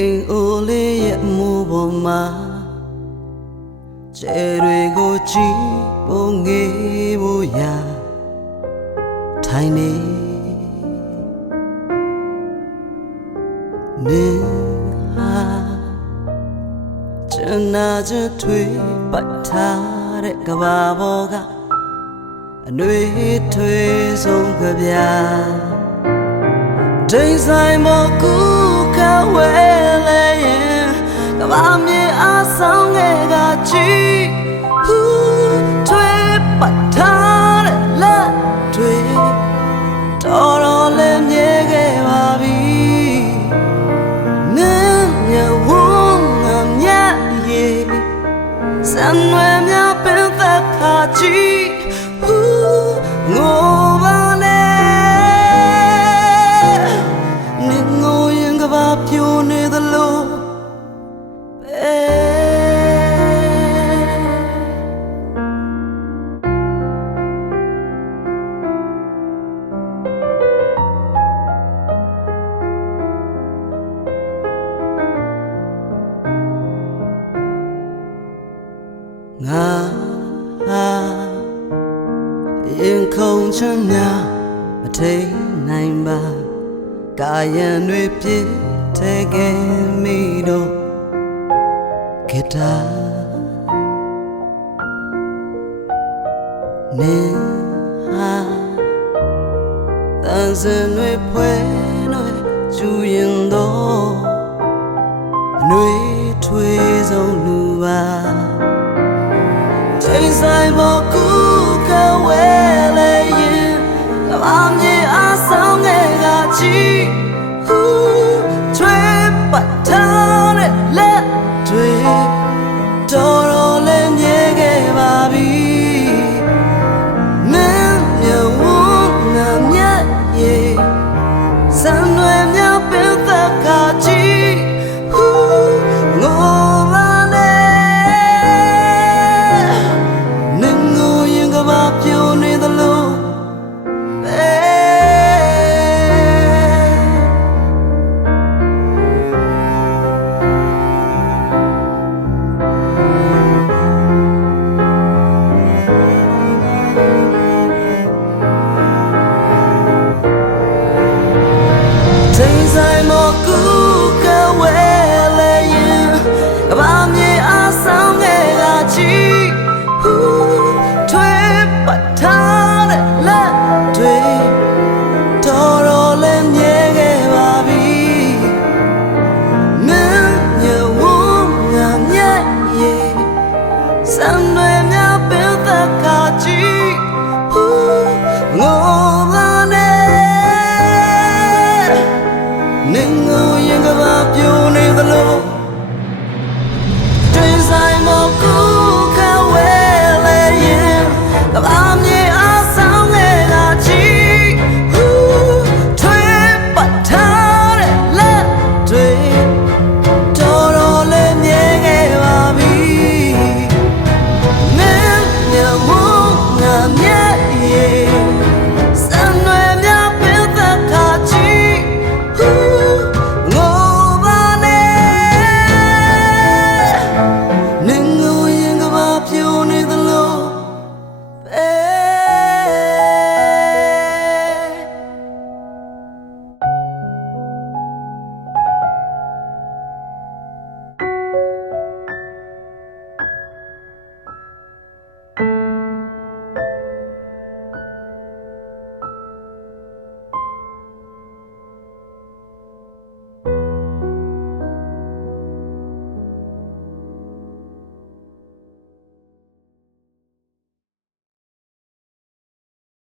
အိမ်အိုလေးရဲ့မိုးပေါ်မှာကျဲတွေကိုကြည့်ဖို့ငေးဖို့ရာထိုင်နေနေဟာကျနာချွထွေးပတ်ထားတဲ့ကဘာပေါ်ကအနှွေးထွေးဆုံးကြပြဒိန်ဆိုင်မကူကဝဲလဲရင်ကဘာမြေအားဆောင်ခဲ့ကကြည့်ဟူးထွေးပတ်ထားတဲ့လက်တွေတော်တော်လေးမြဲခဲ့ပါပြီနင်းရဝန်းငါမြတ်ရဲ့စံွယ်များပင်သက်ခါကြည့်ဟူးငိုပါလေနင်းငိုရင်ကဘာပြိုနေသလိုငါရင်ခုန်ချမ်းများမထိန်နိုင်ပါကာယံတွေပြည့်ထဲခဲ့မိတော့ခေတ္တနေဟာတန်စင်တွေဖွဲတွေကျူရင်တော့အနှွေးထွေးဆုံးလူပါချိန်ဆိုင်ပေါ်